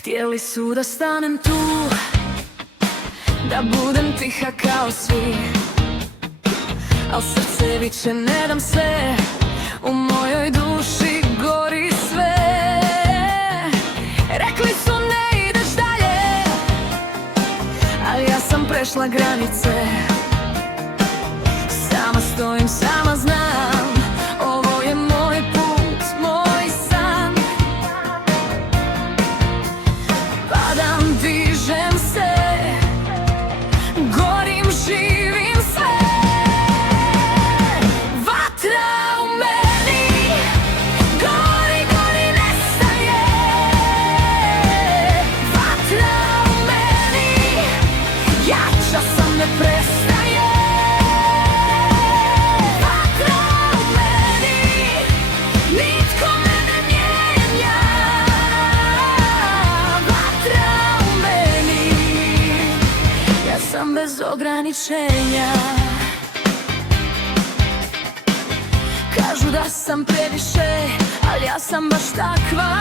Htjeli su da stanem tu, da budem tiha kao svi, al srce viče ne dam se, u mojoj duši gori sve. Rekli su ne ideš dalje, ali ja sam prešla granice. Sama stojim, sama znam, ovo je moj put, moj san. Padam, dižem se, gorim, živim sve. Vatra u meni, gori, gori, nestaje. Vatra u meni, jača sam, ne prestaje. Bez ograničenja. Kažu da sam previše, ali ja sam baš takva.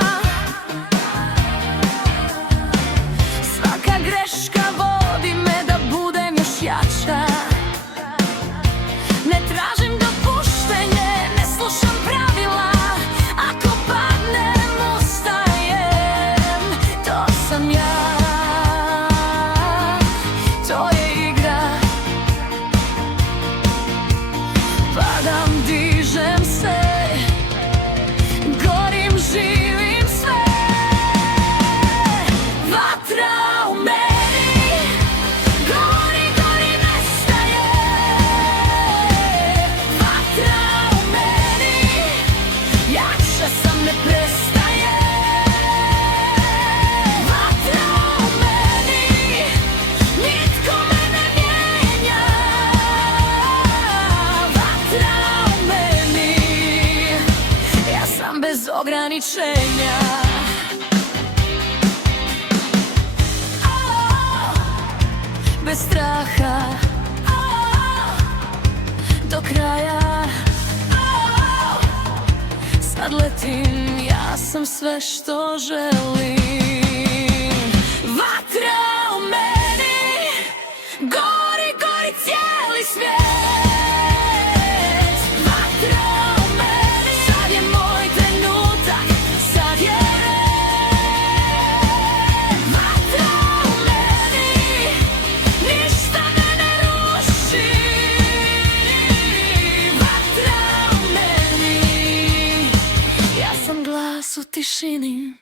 Svaka greška vodi me da budem još jača. Ne tražim dopuštenje, ne slušam pravila. Ako padnem, ustajem, to sam ja. Padam, dižem se, gorim, živim sve. Vatra u meni, gori, gori, nestaje. Vatra u meni, jača sam, ne prestaje. Vatra u meni, nitko me ne mijenja. Bez ograničenja. Bez straha, do kraja. Sad letim, ja sam sve što želim. Vatra u meni, gori, gori cijeli svijet. Glas u tišini.